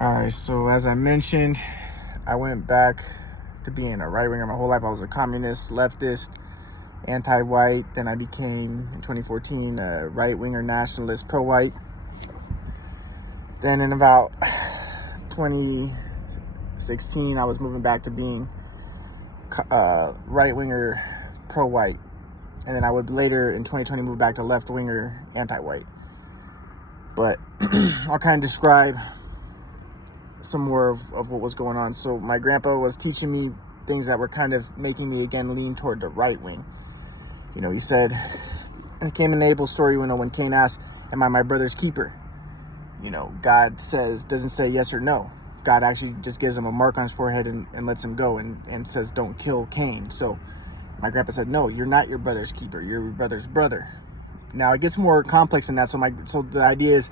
All right, so as I mentioned, I went back to being a right winger my whole life. I was a communist, leftist, anti-white. Then I became, in 2014, a right winger nationalist, pro-white. Then in about 2016, I was moving back to being right winger, pro-white. And then I would later in 2020 move back to left winger, anti-white. But I'll kind of describe some more of what was going on. So my grandpa was teaching me things that were kind of making me again lean toward the right wing. He said, and it came in the Abel story when Cain asked, am I my brother's keeper? God doesn't say yes or no. God actually just gives him a mark on his forehead and lets him go and says, don't kill Cain. So my grandpa said, no, you're not your brother's keeper. You're your brother's brother. Now it gets more complex than that. So the idea is,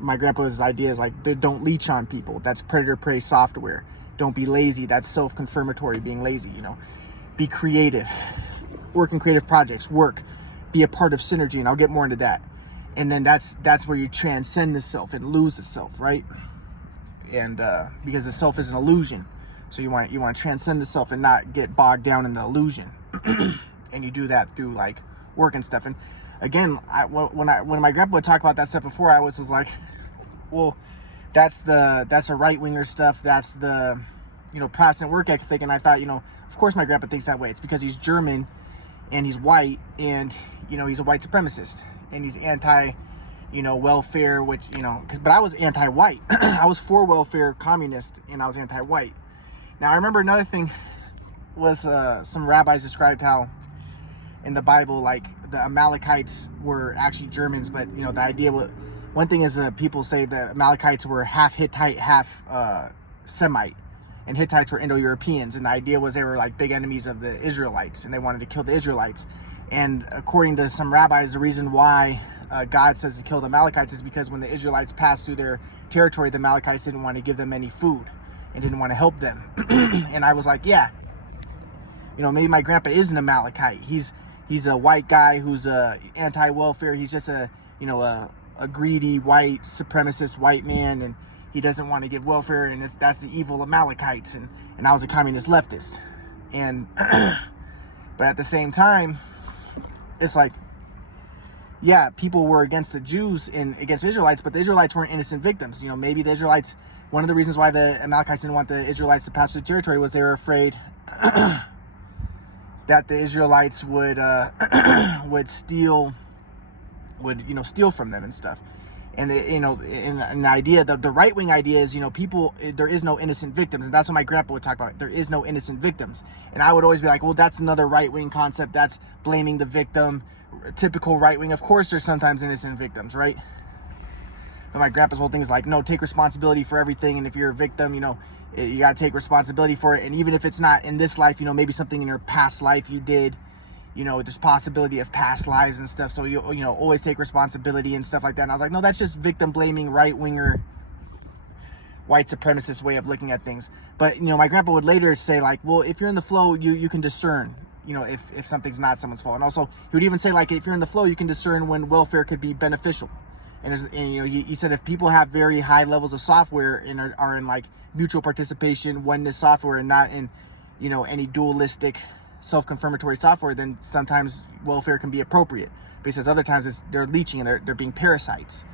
my grandpa's idea is like, don't leech on people. That's predator prey software. Don't be lazy. That's self-confirmatory, being lazy. Be creative, work in creative projects, be a part of synergy. And I'll get more into that. And then that's where you transcend the self and lose the self, right? And because the self is an illusion. So you want to transcend the self and not get bogged down in the illusion. And you do that through like work and stuff. And again, when my grandpa would talk about that stuff before, I was just like, well, that's a right winger stuff. That's the Protestant work ethic. And I thought, of course my grandpa thinks that way. It's because he's German and he's white, and he's a white supremacist, and he's anti welfare, which but I was anti-white. I was for welfare, communist, and I was anti-white. Now I remember another thing was some rabbis described how in the Bible, like the Amalekites were actually Germans, but the idea was, one thing is people say the Amalekites were half Hittite, half Semite, and Hittites were Indo-Europeans, and the idea was they were like big enemies of the Israelites, and they wanted to kill the Israelites. And according to some rabbis, the reason why God says to kill the Amalekites is because when the Israelites passed through their territory, the Amalekites didn't want to give them any food and didn't want to help them. And I was like, yeah, maybe my grandpa is an Amalekite. He's a white guy who's anti-welfare. He's just a greedy white supremacist white man, and he doesn't want to give welfare, and that's the evil Amalekites. And I was a communist leftist. And but at the same time, it's like, yeah, people were against the Jews and against the Israelites, but the Israelites weren't innocent victims. Maybe the Israelites, one of the reasons why the Amalekites didn't want the Israelites to pass through the territory was they were afraid that the Israelites would steal from them and stuff. And the idea, the right wing idea is, there is no innocent victims, and that's what my grandpa would talk about. There is no innocent victims, and I would always be like, well, that's another right wing concept. That's blaming the victim. Typical right wing. Of course, there's sometimes innocent victims, right? But my grandpa's whole thing is like, no, take responsibility for everything, and if you're a victim, you gotta take responsibility for it. And even if it's not in this life, maybe something in your past life you did. There's possibility of past lives and stuff. So you always take responsibility and stuff like that. And I was like, no, that's just victim blaming, right winger, white supremacist way of looking at things. But my grandpa would later say like, well, if you're in the flow, you can discern, if something's not someone's fault. And also he would even say like, if you're in the flow, you can discern when welfare could be beneficial. And he said if people have very high levels of software and are in like mutual participation, oneness software, and not in any dualistic self-confirmatory software, then sometimes welfare can be appropriate. But he says other times they're leeching and they're being parasites.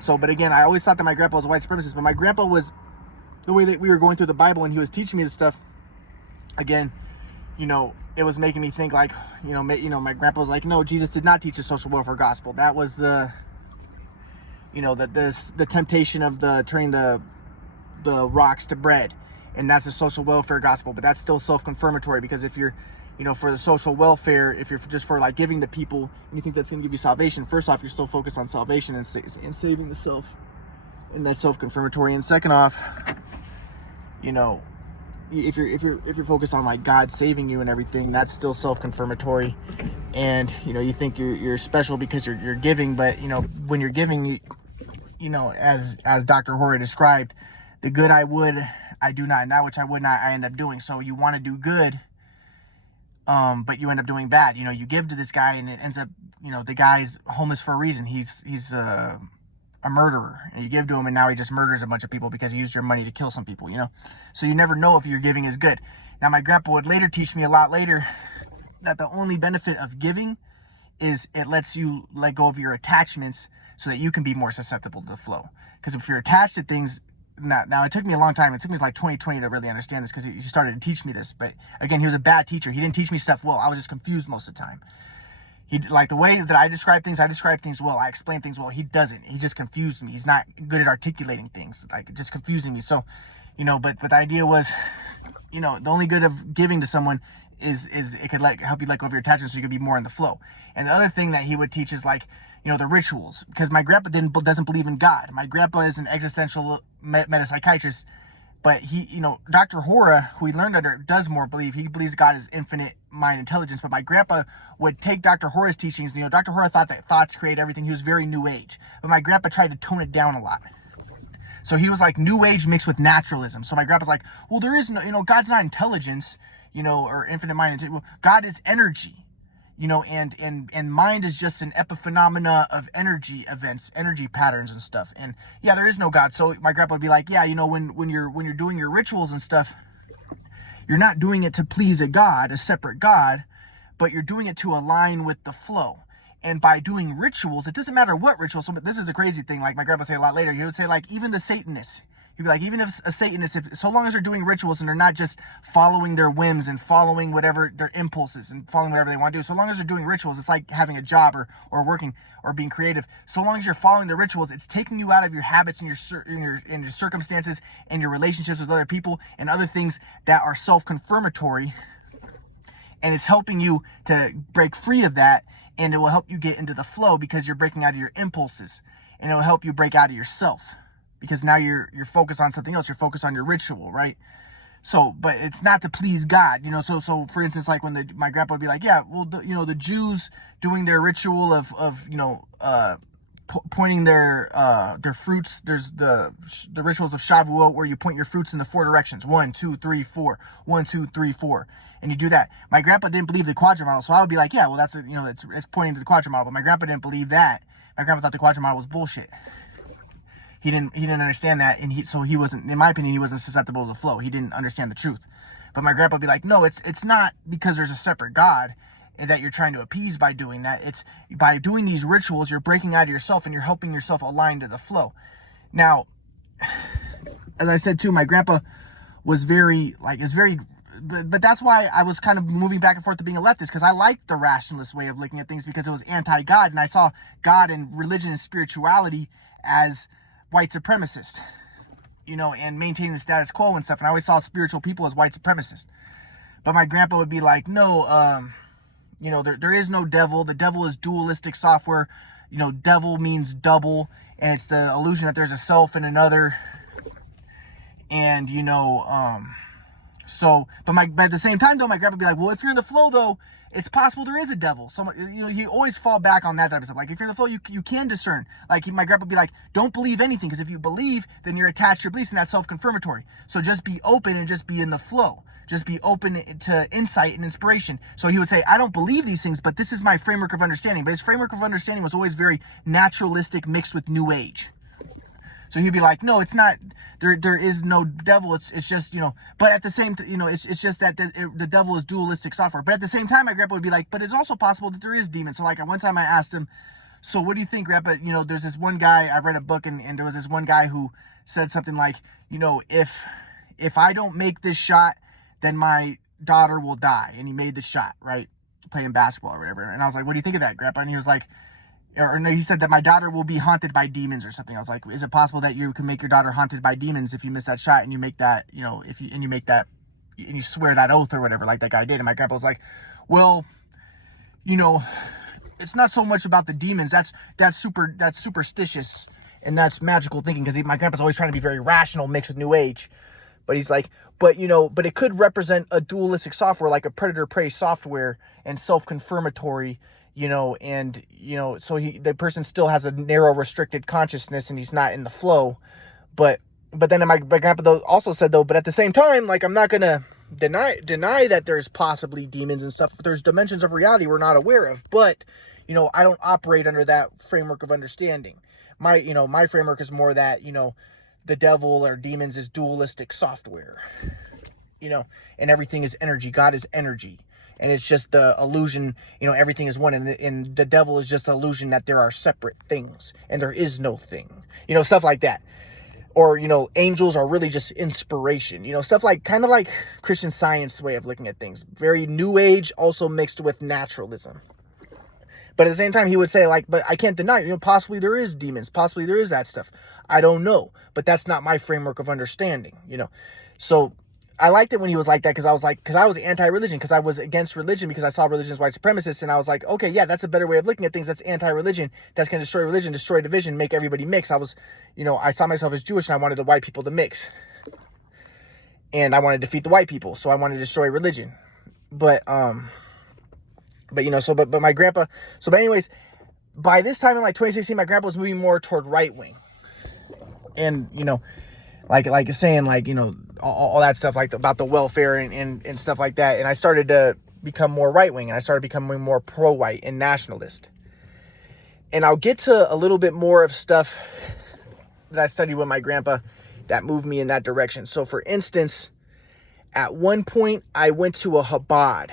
So, but again, I always thought that my grandpa was a white supremacist, but my grandpa was, the way that we were going through the Bible and he was teaching me this stuff, again, it was making me think like, my grandpa was like, no, Jesus did not teach a social welfare gospel. That was the temptation of turning the rocks to bread. And that's a social welfare gospel, but that's still self-confirmatory, because if you're, for the social welfare, if you're just for like giving to people and you think that's going to give you salvation, first off, you're still focused on salvation and saving the self, and that's self-confirmatory. And second off, if you're focused on like God saving you and everything, that's still self-confirmatory. And you think you're special because you're giving, but when you're giving, as Dr. Horry described, the good I would, I do not, and that which I would not, I end up doing. So you want to do good, but you end up doing bad. You give to this guy, and it ends up, the guy's homeless for a reason. He's a murderer, and you give to him, and now he just murders a bunch of people because he used your money to kill some people, you know? So you never know if your giving is good. Now, my grandpa would later teach me a lot later that the only benefit of giving is it lets you let go of your attachments so that you can be more susceptible to the flow. Because if you're attached to things, now it took me a long time. It took me like 2020 to really understand this, because he started to teach me this. But again, he was a bad teacher. He didn't teach me stuff well. I was just confused most of the time. He, like the way that I describe things well. I explain things well. He doesn't. He just confused me. He's not good at articulating things, like just confusing me. So, you know, but the idea was, you know, the only good of giving to someone is it could like help you let go of your attachments so you could be more in the flow. And the other thing that he would teach is like, you know, the rituals, because my grandpa doesn't believe in God. My grandpa is an existential metapsychiatrist, but he, you know, Dr. Hora, who he learned under, does more believe. He believes God is infinite mind intelligence. But my grandpa would take Dr. Hora's teachings. You know, Dr. Hora thought that thoughts create everything. He was very new age, but my grandpa tried to tone it down a lot. So he was like new age mixed with naturalism. So my grandpa's like, well, there is no, you know, God's not intelligence, you know, or infinite mind. God is energy. You know, and mind is just an epiphenomena of energy events, energy patterns and stuff. And yeah, there is no God. So my grandpa would be like, yeah, you know, when you're doing your rituals and stuff, you're not doing it to please a God, a separate God, but you're doing it to align with the flow. And by doing rituals, it doesn't matter what rituals. So this is a crazy thing. Like my grandpa would say a lot later, he would say like, even the Satanists, he'd be like, even if a Satanist, so long as they're doing rituals and they're not just following their whims and following whatever their impulses and following whatever they want to do, so long as they're doing rituals, it's like having a job or working or being creative. So long as you're following the rituals, it's taking you out of your habits and your circumstances and your relationships with other people and other things that are self-confirmatory. And it's helping you to break free of that, and it will help you get into the flow because you're breaking out of your impulses, and it will help you break out of yourself. Because now you're focused on something else. You're focused on your ritual, right? So, but it's not to please God, you know. So for instance, like when my grandpa would be like, yeah, well, you know, the Jews doing their ritual of you know, pointing their fruits. There's the rituals of Shavuot where you point your fruits in the 4 directions: 1, 2, 3, 4, 1, 2, 3, 4, and you do that. My grandpa didn't believe the quadrant model, so I would be like, yeah, well, that's you know, it's pointing to the quadrant model. But my grandpa didn't believe that. My grandpa thought the quadrant model was bullshit. He didn't understand that, and so he wasn't, in my opinion, he wasn't susceptible to the flow. He didn't understand the truth. But my grandpa would be like, no, it's not because there's a separate God that you're trying to appease by doing that. It's by doing these rituals, you're breaking out of yourself and you're helping yourself align to the flow. Now, as I said too, my grandpa was very, but that's why I was kind of moving back and forth to being a leftist, because I liked the rationalist way of looking at things because it was anti-God, and I saw God and religion and spirituality as white supremacist, you know, and maintaining the status quo and stuff. And I always saw spiritual people as white supremacists. But my grandpa would be like, no, you know, there is no devil. The devil is dualistic software. You know, devil means double, and it's the illusion that there's a self and another. And, you know, but at the same time, though, my grandpa would be like, well, if you're in the flow, though, it's possible there is a devil. So, you know, he always fall back on that type of stuff. Like, if you're in the flow, you can discern. Like, my grandpa would be like, don't believe anything, because if you believe, then you're attached to your beliefs, and that's self-confirmatory. So just be open and just be in the flow. Just be open to insight and inspiration. So he would say, I don't believe these things, but this is my framework of understanding. But his framework of understanding was always very naturalistic mixed with new age. So he'd be like, no, it's not, there is no devil. It's just, you know, but at the same time, you know, it's just that the devil is dualistic software. But at the same time, my grandpa would be like, but it's also possible that there is demons. So like one time I asked him, so what do you think, grandpa? You know, there's this one guy, I read a book, and there was this one guy who said something like, you know, if I don't make this shot, then my daughter will die. And he made the shot, right? Playing basketball or whatever. And I was like, what do you think of that, grandpa? And he was like, or no, he said that my daughter will be haunted by demons or something. I was like, is it possible that you can make your daughter haunted by demons if you miss that shot and you make that, you know, and you swear that oath or whatever, like that guy did? And my grandpa was like, well, you know, it's not so much about the demons. That's superstitious and that's magical thinking, because my grandpa's always trying to be very rational mixed with new age. But he's like, but it could represent a dualistic software, like a predator-prey software, and self-confirmatory, you know, and, you know, so the person still has a narrow, restricted consciousness, and he's not in the flow. But then my grandpa also said, though, but at the same time, like, I'm not going to deny that there's possibly demons and stuff. There's dimensions of reality we're not aware of. But, you know, I don't operate under that framework of understanding. my framework is more that, the devil or demons is dualistic software, and everything is energy. God is energy. And it's just the illusion, everything is one. And the devil is just the illusion that there are separate things and there is no thing, stuff like that. Or, angels are really just inspiration, stuff like, kind of like Christian Science way of looking at things. Very new age, also mixed with naturalism. But at the same time, he would say, like, but I can't deny, possibly there is demons. Possibly there is that stuff. I don't know. But that's not my framework of understanding, So I liked it when he was like that, because I was anti-religion, because I was against religion, because I saw religion as white supremacist. And I was like, okay, yeah, that's a better way of looking at things. That's anti-religion. That's going to destroy religion, destroy division, make everybody mix. I was, I saw myself as Jewish, and I wanted the white people to mix. And I wanted to defeat the white people. So I wanted to destroy religion. But my grandpa, but anyways, by this time in like 2016, my grandpa was moving more toward right wing. And, like saying, like, all that stuff, like about the welfare and stuff like that. And I started to become more right wing, and I started becoming more pro-white and nationalist. And I'll get to a little bit more of stuff that I studied with my grandpa that moved me in that direction. So for instance, at one point I went to a Chabad,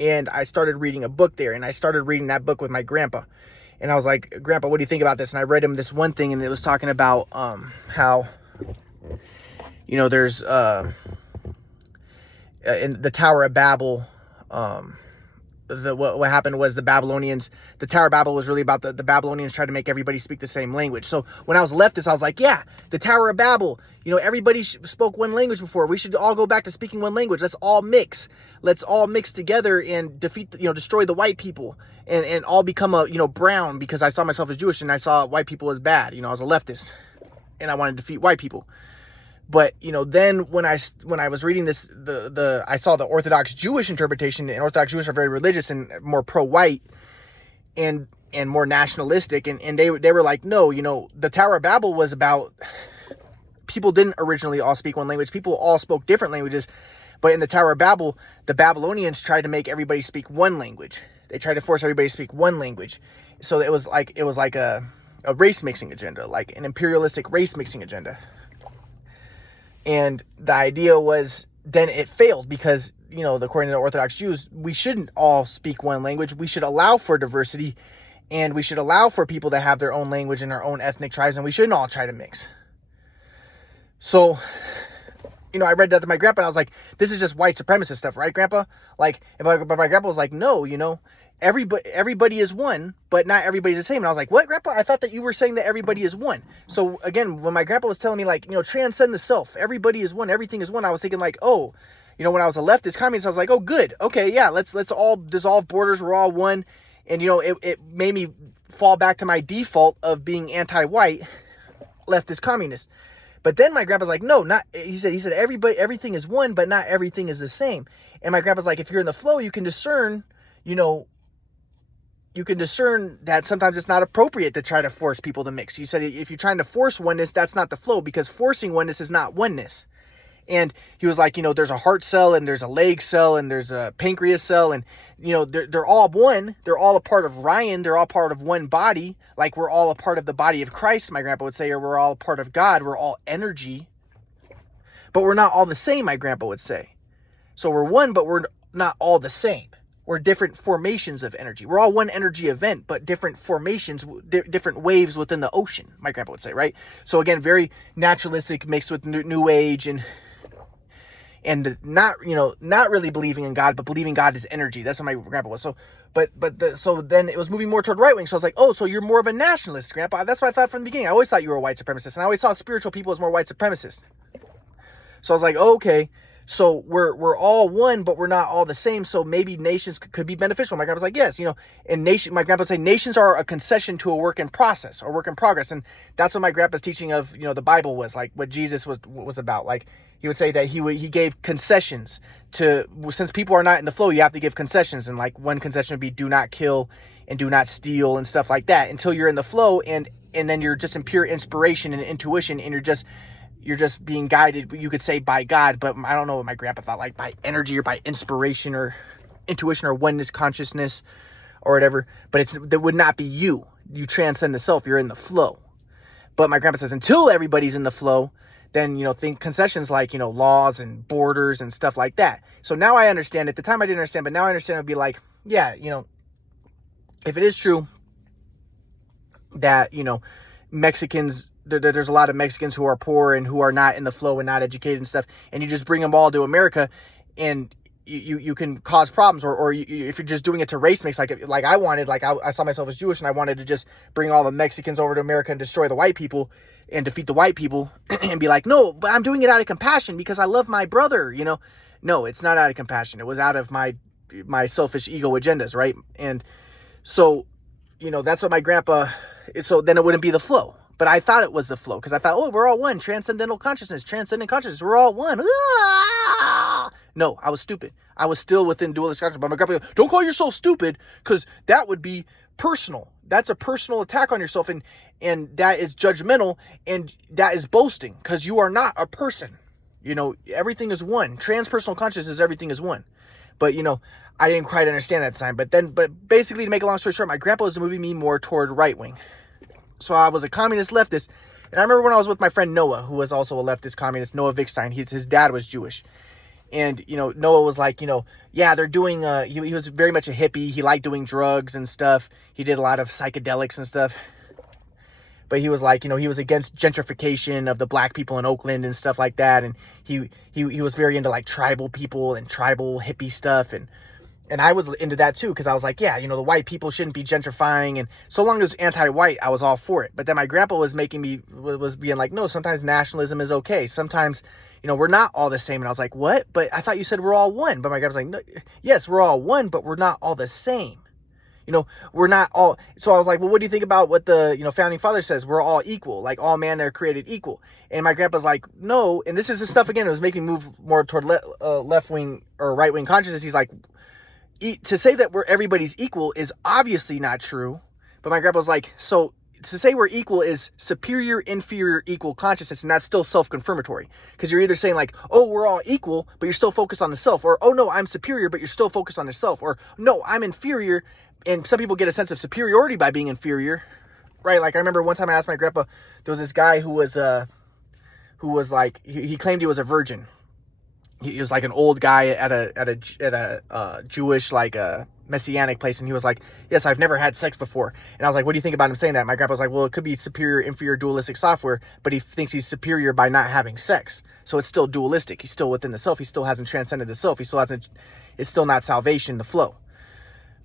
and I started reading a book there, and I started reading that book with my grandpa. And I was like, Grandpa, what do you think about this? And I read him this one thing, and it was talking about how, there's in the Tower of Babel, what happened was the Tower of Babel was really about the Babylonians tried to make everybody speak the same language. So when I was a leftist, I was like, yeah, the Tower of Babel, everybody spoke one language before. We should all go back to speaking one language. Let's all mix. Let's all mix together and defeat, destroy the white people and all become brown, because I saw myself as Jewish and I saw white people as bad. I was a leftist and I wanted to defeat white people. But, then when I was reading this, I saw the Orthodox Jewish interpretation, and Orthodox Jewish are very religious and more pro-white and more nationalistic. And they were like, no, the Tower of Babel was about, people didn't originally all speak one language. People all spoke different languages. But in the Tower of Babel, the Babylonians tried to make everybody speak one language. They tried to force everybody to speak one language. So it was like a race mixing agenda, like an imperialistic race mixing agenda. And the idea was, then it failed because, according to the Orthodox Jews, we shouldn't all speak one language. We should allow for diversity, and we should allow for people to have their own language and their own ethnic tribes, and we shouldn't all try to mix. So, I read that to my grandpa, and I was like, this is just white supremacist stuff, right, Grandpa? Like, but my grandpa was like, no, everybody is one, but not everybody's the same. And I was like, what, Grandpa? I thought that you were saying that everybody is one. So again, when my grandpa was telling me, like, transcend the self, everybody is one, everything is one, I was thinking like, oh, when I was a leftist communist, I was like, oh, good. Okay, yeah, let's all dissolve borders. We're all one. And, it made me fall back to my default of being anti-white, leftist communist. But then my grandpa's like, no, he said, everything is one, but not everything is the same. And my grandpa's like, if you're in the flow, you can discern, that sometimes it's not appropriate to try to force people to mix. You said if you're trying to force oneness, that's not the flow, because forcing oneness is not oneness. And he was like, there's a heart cell, and there's a leg cell, and there's a pancreas cell, and, they're all one. They're all a part of Ryan. They're all part of one body. Like, we're all a part of the body of Christ, my grandpa would say, or we're all a part of God. We're all energy. But we're not all the same, my grandpa would say. So we're one, but we're not all the same. We're different formations of energy. We're all one energy event, but different formations, different waves within the ocean, my grandpa would say, right? So again, very naturalistic mixed with new age and not really believing in God, but believing God is energy. That's what my grandpa was. So, so then it was moving more toward right wing. So I was like, oh, so you're more of a nationalist, Grandpa. That's what I thought from the beginning. I always thought you were a white supremacist, and I always saw spiritual people as more white supremacists. So I was like, oh, okay. So we're all one, but we're not all the same. So maybe nations could be beneficial. My grandpa's like, yes, and my grandpa would say nations are a concession to a work in process or work in progress. And that's what my grandpa's teaching of, the Bible was like, what Jesus was about. Like, he would say that he gave concessions to, since people are not in the flow, you have to give concessions. And like one concession would be do not kill and do not steal and stuff like that until you're in the flow. And then you're just in pure inspiration and intuition, and you're just being guided, you could say, by God. But I don't know what my grandpa thought, like by energy or by inspiration or intuition or oneness consciousness or whatever. But that would not be you. You transcend the self. You're in the flow. But my grandpa says until everybody's in the flow, then, think concessions like, laws and borders and stuff like that. So now I understand. At the time I didn't understand, but now I understand. It'd be like, yeah, if it is true that, Mexicans, there's a lot of Mexicans who are poor and who are not in the flow and not educated and stuff, and you just bring them all to America, and you can cause problems, or if you're just doing it to race mix, like I wanted, like I saw myself as Jewish, and I wanted to just bring all the Mexicans over to America and destroy the white people and defeat the white people and be like, no, but I'm doing it out of compassion because I love my brother, No, it's not out of compassion. It was out of my selfish ego agendas, right? And so, that's what my grandpa, so then it wouldn't be the flow. But I thought it was the flow because I thought, oh, we're all one. Transcendental consciousness, transcendent consciousness. We're all one. Ah! No, I was stupid. I was still within dualist consciousness. But my grandpa goes, don't call yourself stupid because that would be personal. That's a personal attack on yourself. And that is judgmental. And that is boasting because you are not a person. Everything is one. Transpersonal consciousness, everything is one. But, I didn't quite understand that time. But basically, to make a long story short, my grandpa was moving me more toward right wing. So I was a communist leftist. And I remember when I was with my friend Noah, who was also a leftist communist, Noah Vickstein. His dad was Jewish. And, Noah was like, yeah, they're doing, he was very much a hippie. He liked doing drugs and stuff. He did a lot of psychedelics and stuff. But he was like, he was against gentrification of the black people in Oakland and stuff like that. And he was very into like tribal people and tribal hippie stuff. And I was into that too, because I was like, yeah, the white people shouldn't be gentrifying. And so long as it was anti-white, I was all for it. But then my grandpa was being like, no, sometimes nationalism is okay. Sometimes, we're not all the same. And I was like, what? But I thought you said we're all one. But my grandpa was like, no, yes, we're all one, but we're not all the same. We're not all. So I was like, well, what do you think about what the, founding father says? We're all equal, like all men are created equal. And my grandpa's like, no. And this is the stuff, again, it was making me move more toward left wing or right wing consciousness. He's like, to say that everybody's equal is obviously not true. But my grandpa's like, so to say we're equal is superior, inferior, equal consciousness. And that's still self-confirmatory, because you're either saying like, oh, we're all equal, but you're still focused on the self, or, oh no, I'm superior, but you're still focused on the self, or no, I'm inferior. And some people get a sense of superiority by being inferior, right? Like I remember one time I asked my grandpa, there was this guy who was like, he claimed he was a virgin. He was like an old guy at a Jewish, like a messianic place. And he was like, yes, I've never had sex before. And I was like, what do you think about him saying that? My grandpa was like, well, it could be superior, inferior, dualistic software, but he thinks he's superior by not having sex. So it's still dualistic. He's still within the self. He still hasn't transcended the self. It's still not salvation, the flow.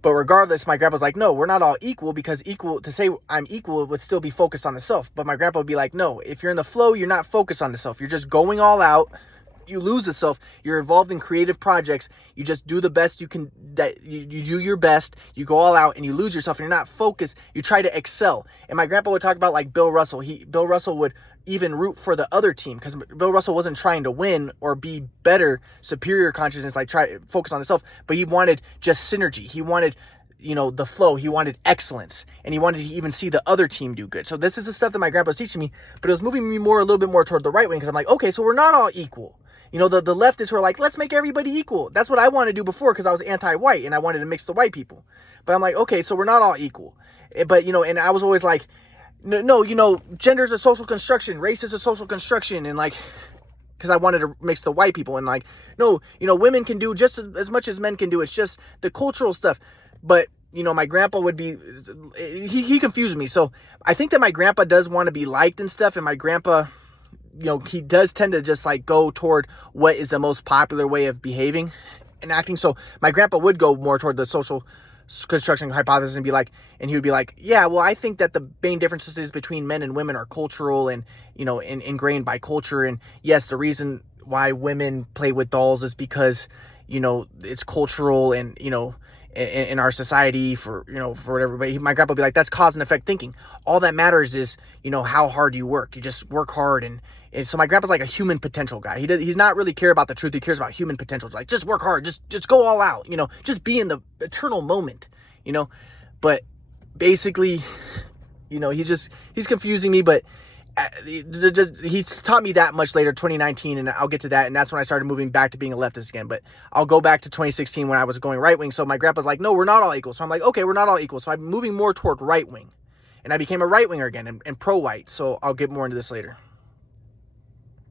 But regardless, my grandpa's like, no, we're not all equal, because to say I'm equal would still be focused on the self. But my grandpa would be like, no, if you're in the flow, you're not focused on the self. You're just going all out. You lose the self. You're involved in creative projects. You just do the best you can. You do your best. You go all out and you lose yourself, and you're not focused. You try to excel. And my grandpa would talk about like Bill Russell. Bill Russell would even root for the other team, because Bill Russell wasn't trying to win or be better, superior consciousness, like try to focus on himself, but he wanted just synergy. He wanted, the flow. He wanted excellence, and he wanted to even see the other team do good. So this is the stuff that my grandpa was teaching me, but it was moving me a little bit more toward the right wing, because I'm like, okay, so we're not all equal. The leftists were like, let's make everybody equal. That's what I wanted to do before, because I was anti-white and I wanted to mix the white people. But I'm like, okay, so we're not all equal. But, and I was always like, no, gender is a social construction. Race is a social construction. And like, because I wanted to mix the white people. And like, no, women can do just as much as men can do. It's just the cultural stuff. But, my grandpa would be, he confused me. So I think that my grandpa does want to be liked and stuff. And my grandpa, he does tend to just like go toward what is the most popular way of behaving and acting. So my grandpa would go more toward the social construction hypothesis and he would be like, yeah, well, I think that the main differences between men and women are cultural and, ingrained by culture. And yes, the reason why women play with dolls is because, it's cultural and, in our society for whatever. But my grandpa would be like, that's cause and effect thinking. All that matters is, how hard you work. You just work hard. And so my grandpa's like a human potential guy. He's not really care about the truth. He cares about human potential. Like, just work hard. Just go all out, just be in the eternal moment, but basically, he's confusing me, but he's taught me that much later, 2019, and I'll get to that. And that's when I started moving back to being a leftist again. But I'll go back to 2016 when I was going right wing. So my grandpa's like, no, we're not all equal. So I'm like, okay, we're not all equal. So I'm moving more toward right wing. and I became a right winger again and pro white. So I'll get more into this later.